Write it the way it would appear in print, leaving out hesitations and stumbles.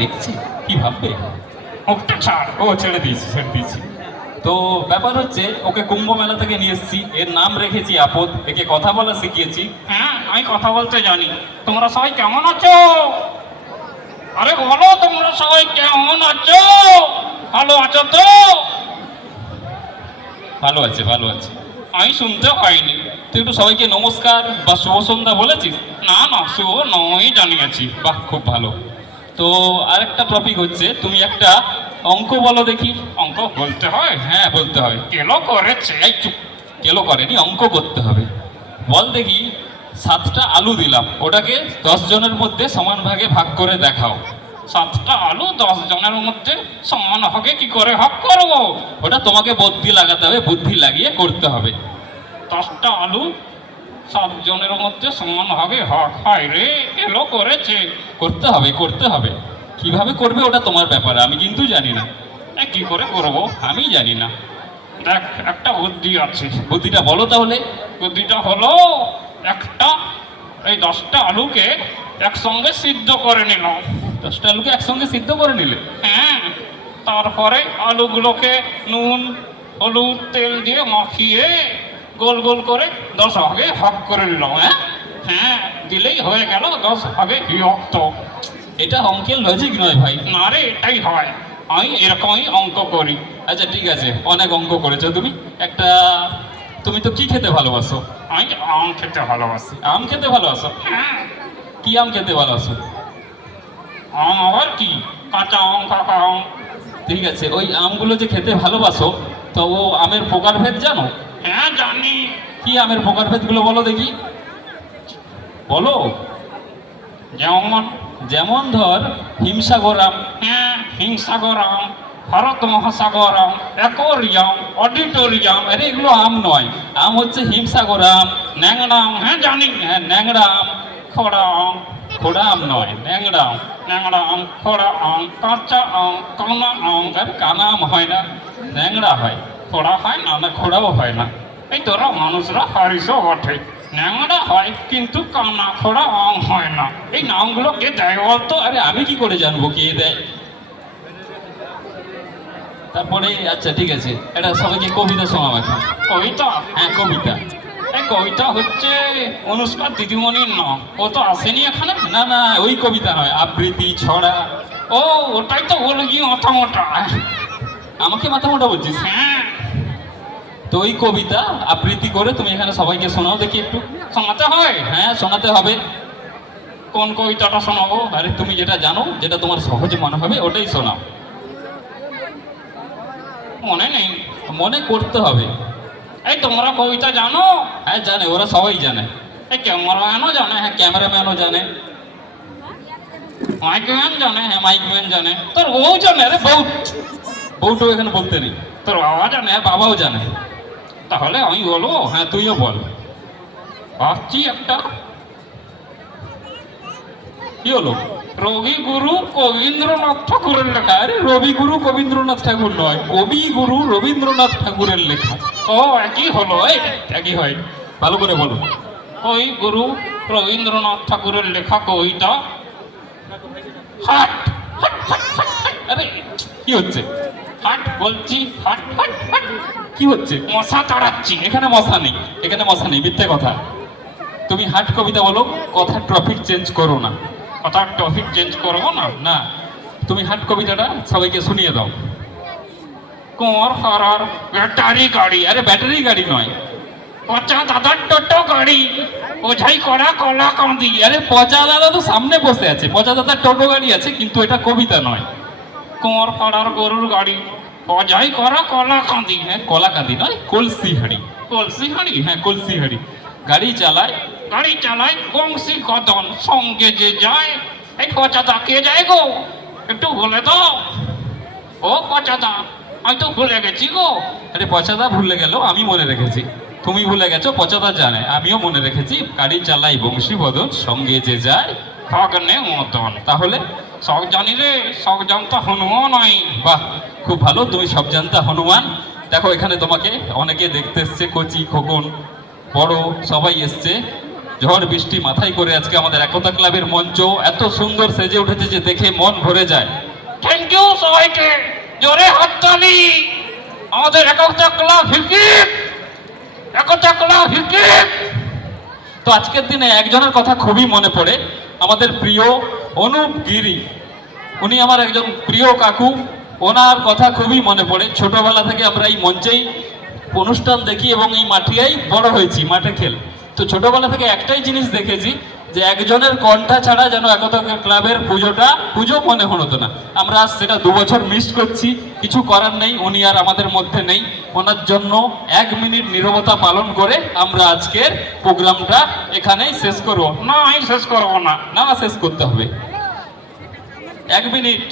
দেখছি কি ভাববে। ওকে ছাড়, ও ছেড়ে দিয়েছি। তো ব্যাপার হচ্ছে, ওকে কুম্ভ মেলা থেকে নিয়ে এসেছি, এর নাম রেখেছি আপদ, একে কথা বলা শিখিয়েছি। হ্যাঁ, আমি কথা বলতে জানি। তোমরা সবাই কেমন আছো? আরে বলো, তোমরা সবাই কেমন আছো? ভালো আছো তো? ভালো আছে। আমি শুনতে পাইনি, তুই একটু সবাইকে নমস্কার বা শুভ সন্ধ্যা বলেছিস? না না, শুভ নয় জানিয়েছি। বাহ, খুব ভালো। তো আরেকটা টপিক হচ্ছে, তুমি একটা অঙ্ক বলো দেখি। অঙ্ক বলতে হয়? হ্যাঁ, বলতে হবে। কেলো করেছে। এই চুপ, কেলো করেনি, অঙ্ক করতে হবে। বল দেখি, 7টা আলু দিলাম, ওটাকে 10 জনের মধ্যে সমান ভাগে ভাগ করে দেখাও। 7টা আলু 10 জনের মধ্যে সমান ভাগে কি করে ভাগ করবো? ওটা তোমাকে বুদ্ধি লাগাতে হবে, বুদ্ধি লাগিয়ে করতে হবে। 10টা আলু 7 জনের মধ্যে সমান ভাগে ভাগ হয় রে, কেলো করেছে। করতে হবে। কিভাবে করবে ওটা তোমার ব্যাপার, আমি কিন্তু জানি না। কি করে করবো? আমি জানি না। দেখ, একটা বুদ্ধি আছে। বুদ্ধিটা বলো তাহলে। বুদ্ধিটা হলো, এই 10টা আলুকে একসঙ্গে সিদ্ধ করে নিলাম। 10টা আলুকে একসঙ্গে সিদ্ধ করে নিলে? হ্যাঁ, তারপরে আলুগুলোকে নুন, হলুদ, তেল দিয়ে মাখিয়ে গোল গোল করে 10 ভাগে ভাগ করে নিলাম। হ্যাঁ, দিলেই হয়ে গেল 10 ভাগে বিভক্ত। এটা অঙ্কের লজিক নয় ভাই। না রে, এটাই হয়। আমি এরকমই অঙ্ক করি। আচ্ছা ঠিক আছে, অনেক অঙ্ক করেছো তুমি। তুমি তো কি খেতে ভালোবাসো? আমি আম খেতে ভালোবাসি। আম খেতে ভালোবাসো? হ্যাঁ। কি আম খেতে ভালোবাসো? আম আবার কি? কাঁচা আম, পাকা আম। ঠিক আছে, ওই আমগুলো যে খেতে ভালোবাসো, তো ও আমের প্রকারভেদ জানো? হ্যাঁ, জানি। কি আমের প্রকারভেদগুলো বলো দেখি, বলো। যেমন? যেমন ধর, হিমসাগর আম। হ্যাঁ, হিমসাগর আম, ভারত মহাসাগর আম, অ্যাকোয়ারিয়াম, অডিটোরিয়াম। আরে এগুলো আম নয়, আম হচ্ছে হিমসাগর আম। ন্যাংরা আম, হ্যাঁ জানি। হ্যাঁ, ন্যাংরা আম। খোড়া আম। খোড়া আম নয়, ন্যাংরা আম। ন্যাংরা আম, খোড়া আম, কাঁচা আম, কানা আম। আরে কানা আম হয় না, ন্যাংরা হয়। খোড়া হয় না? না, খোড়াও হয় না। এই তোরা মানুষরা হারিসও বটে। ন্যাংরা হয় কিন্তু কানা খোড়া আম হয় না। এই নামগুলো কে দেয় বলতো? আরে আমি কি করে জানবো কে দেয়? তারপরে আচ্ছা ঠিক আছে, এটা সবাইকে কবিতা শোনাও এখন। কবিতা? হ্যাঁ, কবিতা। এই কবিতা হচ্ছে অনুষ্কা দিদিমণির নাম। ও তো আসেনি এখানে। না না, ওই কবিতা নয়, আবৃত্তি, ছড়া। ও, ওটাই তো বলে কি মাথা মোটা। আমাকে মাথা মোটা বলছিস? হ্যাঁ। তো ওই কবিতা আবৃত্তি করে তুমি এখানে সবাইকে শোনাও দেখি একটু। শোনাতে হয়? হ্যাঁ, শোনাতে হবে। কোন কবিতাটা শোনাবো? আরে তুমি যেটা জানো, যেটা তোমার সহজে মনে হবে, ওটাই শোনাও। মনে নেই। মনে করতে হবে। এই তোমরা কবিতা জানো? হ্যাঁ জানে, ওরা সবাই জানে। এই ক্যামেরাম্যানও জানে? হ্যাঁ, ক্যামেরাম্যানও জানে। মাইকম্যান জানে? হ্যাঁ, মাইকম্যান জানে। তোর বউ জানে? আরে বউটাও এখানে বলতে নেই। তোর বাবা জানে? হ্যাঁ, বাবাও জানে। তাহলে আমি বলবো? হ্যাঁ, তুইও বল। ভাবছি একটা। কি হলো? রবিগুরু রবীন্দ্রনাথ ঠাকুরের লেখা। আরে রবিগুরু রবীন্দ্রনাথ ঠাকুর নয়, কবিগুরু রবীন্দ্রনাথ ঠাকুরের লেখা। ও, একই হলো। এই একই হয়, ভালো করে বলো। ওই গুরু রবীন্দ্রনাথ ঠাকুরের লেখা কবিতা। হাট আরে কি হচ্ছে? হাট বলছি, হাট হাট হাট। কি হচ্ছে? মশা তাড়াচ্ছি। এখানে মশা নেই, মিথ্যে কথা। তুমি হাট কবিতা বলো, কথা টপিক চেঞ্জ করো না। কথা টপিক চেঞ্জ করবো না? না, তুমি হাট কবিতাটা সবাইকে শুনিয়ে দাও। কুমার হারার ব্যাটারি গাড়ি। আরে ব্যাটারি গাড়ি নয়, পচা দাদার টোটো গাড়ি, বোঝাই করা কলা কাঁদি। আরে পচা দাদা তো সামনে বসে আছে, পচা দাদার টোটো গাড়ি আছে, কিন্তু এটা কবিতা নয়। কুমার হারার গরুর গাড়ি, বোঝাই করা কলা কাঁদি। হ্যাঁ, কলাকান্দি নয়, কলসি হাড়ি। কলসি হাঁড়ি? হ্যাঁ, কলসি হাড়ি। গাড়ি চালায়। গাড়ি চালায় বংশী কদন, সঙ্গে যে যায়। এই পচাদা কে যায় গো? একটু বলে দাও। ও পচাদা, আমি তো ভুলে গেছি গো। আরে পচাদা ভুলে গেল, আমি মনে রেখেছি। তুমি ভুলে গেছো, পচাদা জানে, আমিও মনে রেখেছি। গাড়ি চালাই বংশী বদন, সঙ্গে যে যায় ভাগ্নে মতন। তাহলে সব জানি রে, সব জানতা হনুমান আই। বাহ, খুব ভালো, তুমি সব জানতা হনুমান। দেখো এখানে তোমাকে অনেকে দেখতে এসছে, কচি খোকন বড় সবাই এসছে। ঝড় বৃষ্টি মাথায় করে আজকে আমাদের একতা ক্লাবের মঞ্চ এত সুন্দর সেজে উঠেছে যে দেখে মন ভরে যায়। থ্যাংক ইউ সবাইকে, জোরে হাততালি। আমাদের একতা ক্লাব হিকিপ, একতা ক্লাব হিকিপ। তো আজকের দিনে একজনের কথা খুবই মনে পড়ে, আমাদের প্রিয় অনুপ গিরি। উনি আমার একজন প্রিয় কাকু, ওনার কথা খুবই মনে পড়ে। ছোটবেলা থেকে আমরা এই মঞ্চেই অনুষ্ঠান দেখি এবং এই মাঠেই বড় হয়েছি, মাঠে খেল। তো ছোটবেলা থেকে একটাই জিনিস দেখেছি যে একজনের কণ্ঠা ছাড়া যেন একতা ক্লাবের পুজো মনে হতো না। আমরা আজ সেটা 2 বছর মিস করছি, কিছু করার নেই, উনি আর আমাদের মধ্যে নেই। ওনার জন্য 1 মিনিট নীরবতা পালন করে আমরা আজকের প্রোগ্রামটা এখানেই শেষ করব। না, আমি শেষ করবো না। না, শেষ করতে হবে। 1 মিনিট।